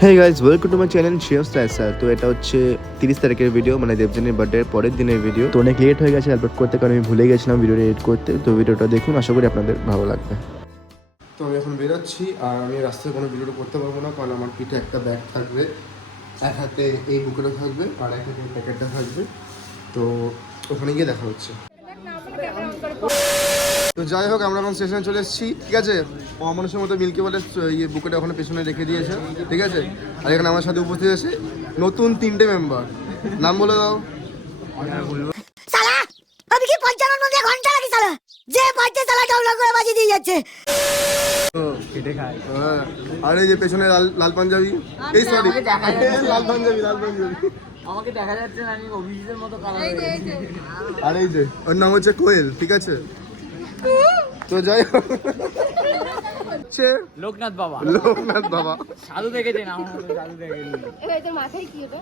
Hey guys, welcome to my channel Shreya Style. তো এটা হচ্ছে 30 তারিখের ভিডিও, মানে দেবজানের বার্থডে পরের দিনের ভিডিও। তো অনেক লেট হয়ে গেছে আপলোড করতে, কারণ আমি ভুলে গেছিলাম ভিডিওটা এডিট করতে। তো ভিডিওটা দেখুন, আশা করি আপনাদের ভালো লাগবে। তো আমি এখন বেরোচ্ছি, আর আমি রাস্তায় কোনো ভিডিও করতে পারবো না, কারণ আমার পিঠে একটা ব্যাগ থাকবে, এক হাতে এই বুকেটা থাকবে আর এক হাতে প্যাকেটটা থাকবে। তো ওখানে গিয়ে দেখা হচ্ছে। তো যাই হোক, আমরা এখন স্টেশনে চলে এসেছি, ঠিক আছে। অমানুষের মতো মিল্কি বলে ইয়ে বুকেটা ওখানে পেছনে রেখে দিয়েছে, ঠিক আছে। আর এখানে আমার সাথে উপস্থিত আছে নতুন 3টে মেম্বার। নাম বলে দাও। সালা আমি কি 55 মধ্যে ঘন্টা লাগি সালা, যে বাজে সালা ডাউনলোড করে বাজি দিয়ে যাচ্ছে। আর এই যে পেছনে লাল পাঞ্জাবি, এই সরি লাল পাঞ্জাবি আমাকে দেখা যাচ্ছে না, আমি অভিজিতের মতো কালার হয়ে গেছি। আর এই যে ওর নাম হচ্ছে কোয়েল, ঠিক আছে। তো যাই হোক, লোকনাথ বাবা সাধু দেখেছেন, আমার মতো সাধু দেখেছেন। তোর মাথায় কি ওটা?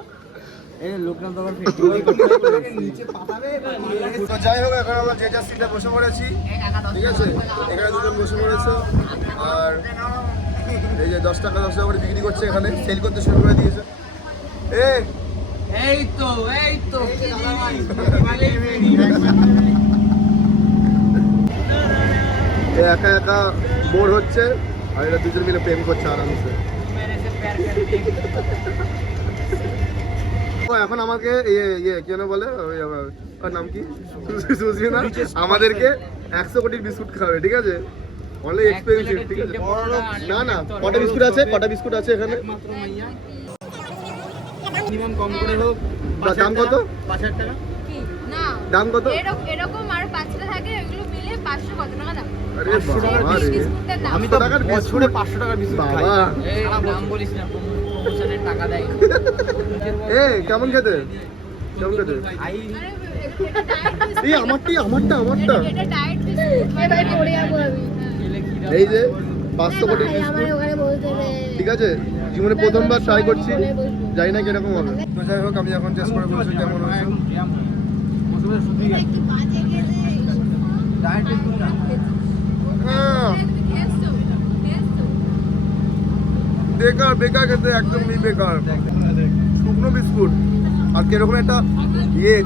এই লোকনাথ বাবার ফেস্টিভ্যাল করতে নিচে পাতাবে। তো যাই হোক, এখন আমরা যে যার সিটে বসে পড়েছি, ঠিক আছে। এখানে দুজন বসে পড়েছে, আর এই যে 10 টাকা করে বিক্রি করছে, এখানে সেল করতে শুরু করে দিয়েছে। এই তো একা একা বোর হচ্ছে, আর এরা দুজন মিলে প্রেম করছে আরামসে। এখন আমাকে কি যেন বলে, ওর নাম কি, সুস্মিতা, আমাদেরকে 100 কোটির বিস্কুট খাবে, ঠিক আছে। অনলি এক্সপেন্সিভ, ঠিক আছে। না কটা বিস্কুট আছে এখানে? মিনিমাম কম করে হোক। দাম কত? 5000 টাকা। কি না দাম কত? এরকম আর 5টা থাকে, এগুলো মিলে 500 কত টাকা দাম? আরে বাবা রে, বিস্কুটের দাম। আমি তো টাকার বছরে 500 টাকার বিস্কুট খাই। বাবা এই নাম বলিস না, প্রমোশনের টাকা দেয়। কেমন খেতে? আই আরে এটা ডায়েট বিস্কুট। এই আমারটা এটা ডায়েট বিস্কুট। এবারে পড়ে যাবো আমি। খেলে কি এই যে 500 কোটির বিস্কুট, ওখানে বলতে হবে। ঠিক আছে। জীবনে প্রথমবার ট্রাই করছি, জানি না কিরকম হবে। তো যাই হোক, আমি এখন টেস্ট করে বলছি কেমন হয়েছে। একটু বাজে খেতে। হ্যাঁ, বেকার খেতে, একদমই বেকার। শুকনো বিস্কুট, আর কিরকম একটা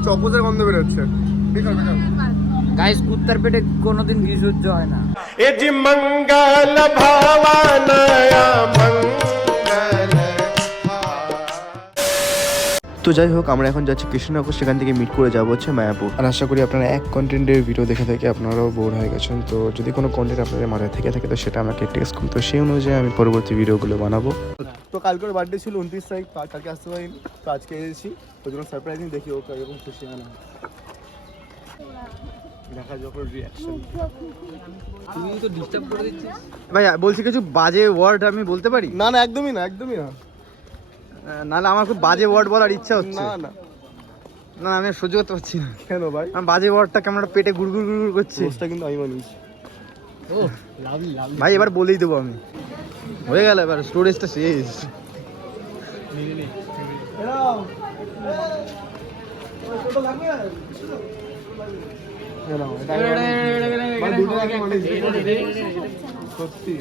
চকোজের গন্ধ বেরোচ্ছে। বেকার। গাইস, কুত্তার পেটে কোনোদিন ঘি সহ্য হয় না। এ জি মঙ্গল ভাবানয়া মঙ্গল। তো যাই হোক, আমরা এখন যাচ্ছি কৃষ্ণনগর, সেখান থেকে মিট করে যাবো হচ্ছে মায়াপুর। আর আশা করি আপনারা এক কন্টেন্টের ভিডিও দেখে থেকে আপনারাও বোর হয়ে গেছেন। তো যদি কোনো কন্টেন্ট আপনাদের মাথায় থেকে থাকে, তো সেটা আমাকে টেক্সট করুন, তো সেই অনুযায়ী আমি পরবর্তী ভিডিওগুলো বানাবো। তো কালকের বার্থডে ছিল 29 তারিখ, কালকে আসতে পারিনি, তো আজকে এসেছি। ওই জন্য সারপ্রাইজিং, দেখি ও এরকম খুশি হয় না, দেখা যাক ওর রিঅ্যাকশন। তুমি তো ডিস্টার্ব করে দিচ্ছিস। ভাই বলছি, কিছু বাজে ওয়ার্ড আমি বলতে পারি? না একদমই না। নাহলে আমার খুব বাজে ওয়ার্ড বলার ইচ্ছা হচ্ছে। না আমি আর সহ্য করতে পারছি না। কেন ভাই? আমার বাজে ওয়ার্ডটা কেমন একটা পেটে গুড়গুড় করছে। দোষটা কিন্তু আমি বানিয়েছি। ও লাভলি ভাই এবার বলেই দেবো আমি, হয়ে গেল, এবার স্টোরেজটা শেষ। সত্যি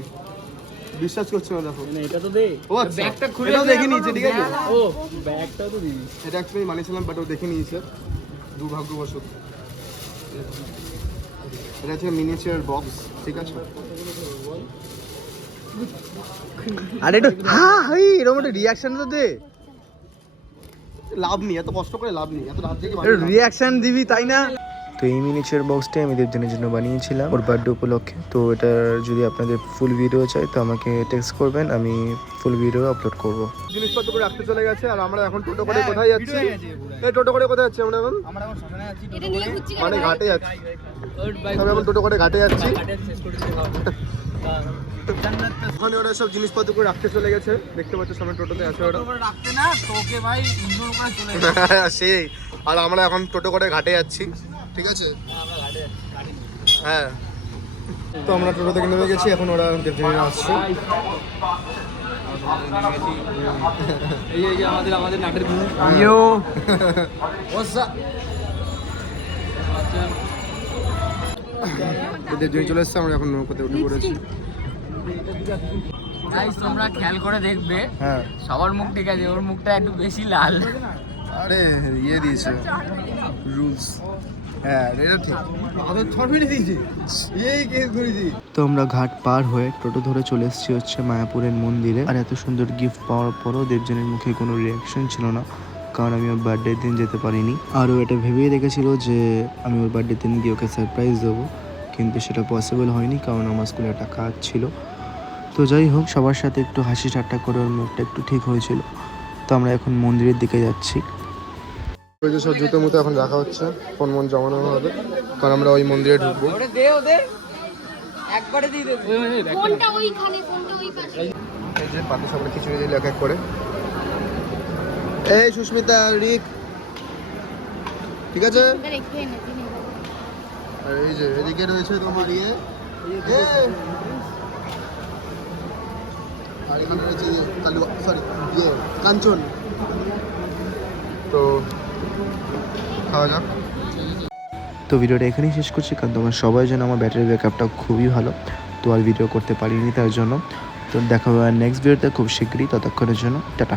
বিশ্বাস করছি না, দেখো। এটা তো দে। ও আচ্ছা, ব্যাগটা খুলে এটাও দেখে নিয়েছে, ঠিক আছে। ও ব্যাগটাও তো দিবি। এটা অ্যাকচুয়ালি মানিয়েছিলাম, বাট ও দেখে নিয়েছে দুর্ভাগ্যবশত। এটা হচ্ছে মিনিয়েচার বক্স, ঠিক আছে। আর একটু এরকম একটা রিয়াকশন তো দে। লাভ নেই, এত কষ্ট করে লাভ নেই, এত রাত থেকে রিয়াকশন দিবি, তাই না? তো এই মিনিচার বক্সটাই আমি দেবজনের জন্য বানিয়েছিলাম ওর বার্থডে উপলক্ষে। তো এটার যদি আপনাদের ফুল ভিডিও চাই, তো আমাকে টেক্সট করবেন, আমি ফুল ভিডিও আপলোড করব। জিনিসপত্র করে রাখতে চলে গেছে, আর আমরা এখন টোটো করে কোথায় যাচ্ছি? এই টোটো করে কোথায় যাচ্ছি আমরা এখন? আমরা এখন শ্মশানে আছি, এটা নিয়ে ঘুরছি কেন মানে ভাই? ঘাটে যাচ্ছি। ওর বাইক আমি এখন টোটো করে ঘাটে যাচ্ছি। শেষ করে দিতে হবে। জান্নাত ওখানে ওরা সব জিনিসপত্র করে রাখতে চলে গেছে, দেখতে পাচ্ছ সামনে টোটোতে আছে ওরা। তো রাখতে না, তোকে ভাই ইগনোর করে চলে যাবে। সেই, আর আমরা এখন টোটো করে ঘাটে যাচ্ছি, ঠিক আছে। আমরা ঘাটে গাড়ি। হ্যাঁ, তো আমরা টোটো থেকে নেমে গেছি, এখন ওরা দেবজনে আসছে। এই যে আমাদের নাটের গুরু। ইয়ো দেবজনে চলে এসছে, আমরা এখন নৌকাতে উঠে পড়েছি। গাইস তোমরা খেয়াল করে দেখবে হ্যাঁ সবার মুখ ঠিক আছে, ওর মুখটা একটু বেশি লাল। আরে ইয়ে দিয়েছে রুলস। হ্যাঁ এটা ঠিক। আদর ছড় মেরে দিয়েছে এই কেস করেছি। তো আমরা ঘাট পার হয়ে টোটো ধরে চলে এসেছি হচ্ছে মায়াপুরের মন্দিরে। আর এত সুন্দর গিফট পাওয়ার পরও দেবজনের মুখে কোনো রিয়াকশন ছিল না, কারণ আমি ওর বার্থডের দিন যেতে পারিনি। আর ও এটা ভেবেই রেখেছিল যে আমি ওর বার্থডের দিন গিয়ে ওকে সারপ্রাইজ দেবো, কিন্তু সেটা পসিবল হয়নি কারণ আমার স্কুলে একটা কাজ ছিল। তো যাই হোক, সবার সাথে একটু হাসি ঠাট্টা করে ওর মুখটা একটু ঠিক হয়েছিল। তো আমরা এখন মন্দিরের দিকে যাচ্ছি। ওই যে সব জুতো মুতো এখন রাখা হচ্ছে, ফোন মন জমানো হবে, কারণ আমরা ওই মন্দিরে ঢুকবো। ওরে দে ওদের একবারে দিয়ে দে। ফোনটা ওইখানে, ফোনটা ওই পাশে। এই যে পাতে সবাই খিচুড়ি দিল এক এক করে। এই সুস্মিতা, রিক, ঠিক আছে? রেখে এনে দিন। আর এই যে এদিকে রয়েছে তোমার ইয়ে, আর এখানে রয়েছে কালু, সরি ইয়ে কাঞ্চন। তো খাওয়া যাক। তো ভিডিওটা এখানেই শেষ করছি, কারণ তোমরা সবাই জানো আমার ব্যাটারি ব্যাকআপটা খুবই ভালো, তো আর ভিডিও করতে পারিনি তার জন্য। তো দেখা হবে নেক্সট ভিডিওতে খুব শীঘ্রই, ততক্ষণের জন্য টাটা।